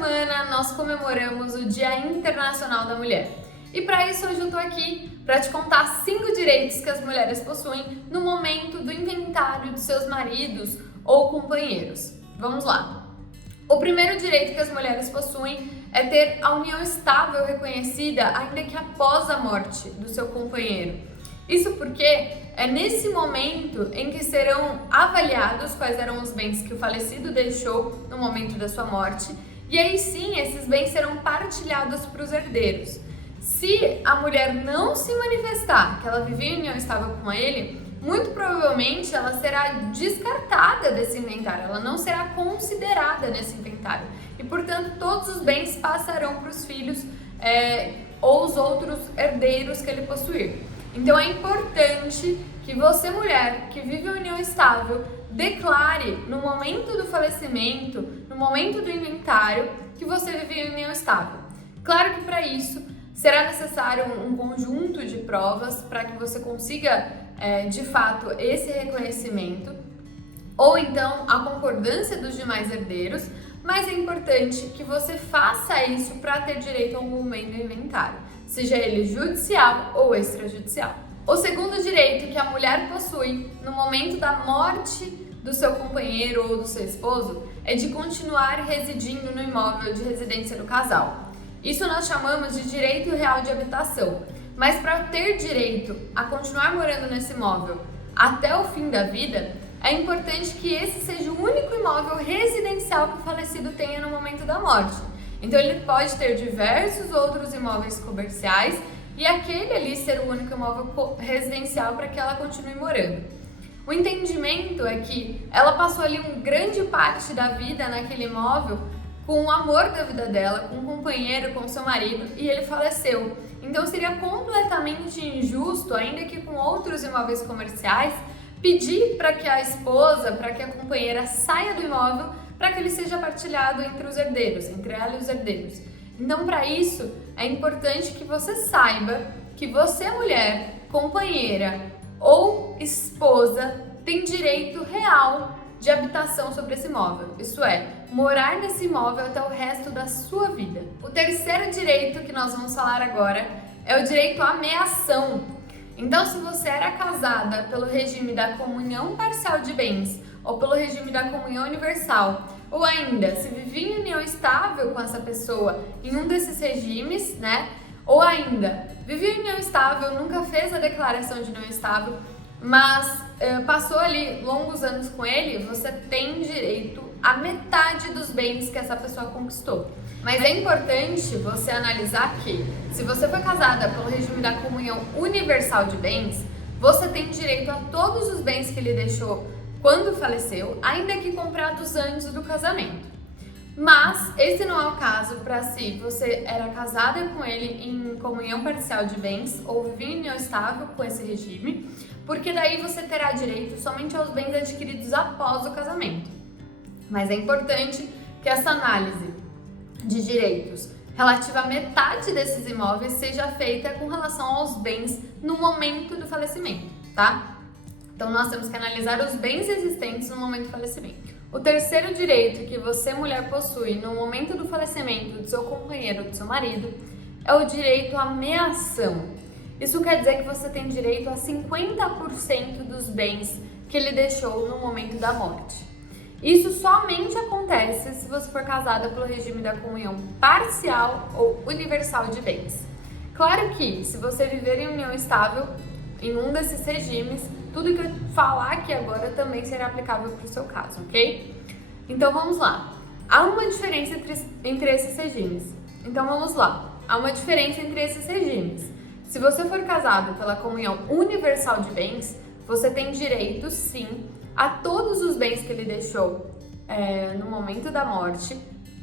semana nós comemoramos o Dia Internacional da Mulher. E para isso hoje eu tô aqui para te contar 5 direitos que as mulheres possuem no momento do inventário de seus maridos ou companheiros. Vamos lá! O primeiro direito que as mulheres possuem é ter a união estável reconhecida ainda que após a morte do seu companheiro. Isso porque é nesse momento em que serão avaliados quais eram os bens que o falecido deixou no momento da sua morte, e aí sim esses bens serão partilhados para os herdeiros. Se a mulher não se manifestar que ela vivia em união estável com ele, muito provavelmente ela será descartada desse inventário, ela não será considerada nesse inventário. E, portanto, todos os bens passarão para os filhos ou os outros herdeiros que ele possuir. Então é importante que você, mulher que vive em união estável, declare no momento do falecimento, no momento do inventário, que você vive em união estável. Claro que para isso será necessário um conjunto de provas para que você consiga, de fato, esse reconhecimento, ou então a concordância dos demais herdeiros, mas é importante que você faça isso para ter direito ao momento do inventário, seja ele judicial ou extrajudicial. O segundo direito que a mulher possui no momento da morte do seu companheiro ou do seu esposo é de continuar residindo no imóvel de residência do casal. Isso nós chamamos de direito real de habitação, mas para ter direito a continuar morando nesse imóvel até o fim da vida, é importante que esse seja o único imóvel residencial que o falecido tenha no momento da morte. Então ele pode ter diversos outros imóveis comerciais e aquele ali ser o único imóvel residencial para que ela continue morando. O entendimento é que ela passou ali uma grande parte da vida naquele imóvel com o amor da vida dela, com um companheiro, com seu marido, e ele faleceu. Então seria completamente injusto, ainda que com outros imóveis comerciais, pedir para que a esposa, para que a companheira saia do imóvel para que ele seja partilhado entre os herdeiros, entre ela e os herdeiros. Então, para isso, é importante que você saiba que você, mulher, companheira ou esposa, tem direito real de habitação sobre esse imóvel, isso é, morar nesse imóvel até o resto da sua vida. O terceiro direito que nós vamos falar agora é o direito à meação. Então, se você era casada pelo regime da comunhão parcial de bens ou pelo regime da comunhão universal, ou ainda, se vivia em união estável com essa pessoa em um desses regimes, né? Ou ainda, vivia em união estável, nunca fez a declaração de união estável, mas passou ali longos anos com ele, você tem direito à metade dos bens que essa pessoa conquistou. Mas é importante você analisar que, se você foi casada pelo regime da comunhão universal de bens, você tem direito a todos os bens que ele deixou quando faleceu, ainda que comprados antes do casamento. Mas esse não é o caso para se você era casada com ele em comunhão parcial de bens ou vivia em união estável com esse regime, porque daí você terá direito somente aos bens adquiridos após o casamento. Mas é importante que essa análise de direitos relativa à metade desses imóveis seja feita com relação aos bens no momento do falecimento, tá? Então nós temos que analisar os bens existentes no momento do falecimento. O terceiro direito que você, mulher, possui no momento do falecimento do seu companheiro ou do seu marido é o direito à meação. Isso quer dizer que você tem direito a 50% dos bens que ele deixou no momento da morte. Isso somente acontece se você for casada pelo regime da comunhão parcial ou universal de bens. Claro que, se você viver em união estável em um desses regimes, tudo que eu falar aqui agora também será aplicável para o seu caso, ok? Então vamos lá. Há uma diferença entre esses regimes. Então vamos lá. Há uma diferença entre esses regimes. Se você for casado pela comunhão universal de bens, você tem direito, sim, a todos os bens que ele deixou no momento da morte,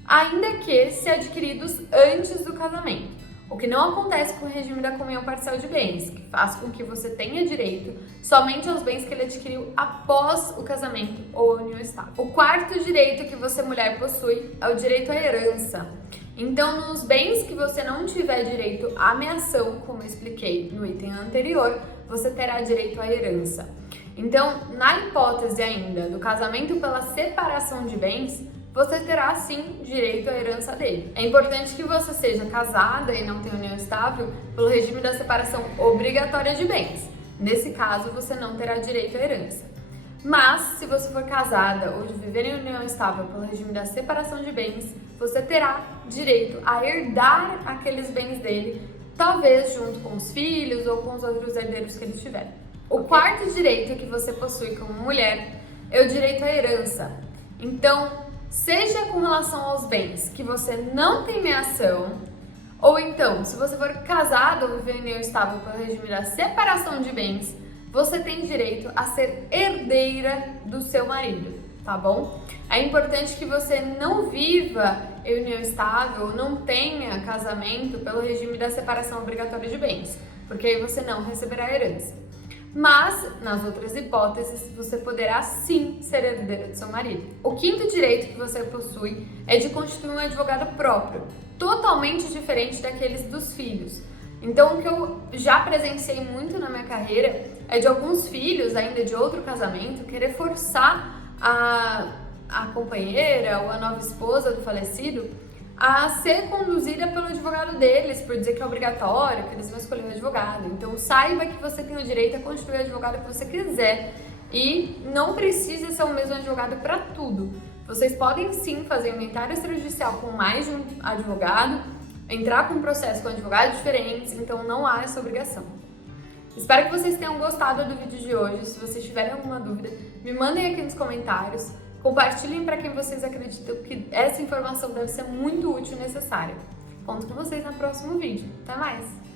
ainda que se adquiridos antes do casamento. O que não acontece com o regime da comunhão parcial de bens, que faz com que você tenha direito somente aos bens que ele adquiriu após o casamento ou a união estável. O quarto direito que você, mulher, possui é o direito à herança. Então, nos bens que você não tiver direito à meação, como eu expliquei no item anterior, você terá direito à herança. Então, na hipótese ainda do casamento pela separação de bens, você terá sim direito à herança dele. É importante que você seja casada e não tenha união estável pelo regime da separação obrigatória de bens. Nesse caso, você não terá direito à herança. Mas, se você for casada ou de viver em união estável pelo regime da separação de bens, você terá direito a herdar aqueles bens dele, talvez junto com os filhos ou com os outros herdeiros que ele tiver. O quarto direito que você possui como mulher é o direito à herança. Então, seja com relação aos bens que você não tem meação, ou então, se você for casado ou viver em união estável pelo regime da separação de bens, você tem direito a ser herdeira do seu marido, tá bom? É importante que você não viva em união estável, não tenha casamento pelo regime da separação obrigatória de bens, porque aí você não receberá herança. Mas, nas outras hipóteses, você poderá sim ser herdeira do seu marido. O quinto direito que você possui é de constituir um advogado próprio, totalmente diferente daqueles dos filhos. Então, o que eu já presenciei muito na minha carreira é de alguns filhos, ainda de outro casamento, querer forçar a companheira ou a nova esposa do falecido a ser conduzida pelo advogado deles, por dizer que é obrigatório, que eles vão escolher um advogado. Então saiba que você tem o direito a constituir o advogado que você quiser e não precisa ser o mesmo advogado para tudo. Vocês podem sim fazer inventário extrajudicial com mais de um advogado, entrar com um processo com advogados diferentes, então não há essa obrigação. Espero que vocês tenham gostado do vídeo de hoje. Se vocês tiverem alguma dúvida, me mandem aqui nos comentários. Compartilhem para quem vocês acreditam que essa informação deve ser muito útil e necessária. Conto com vocês no próximo vídeo. Até mais!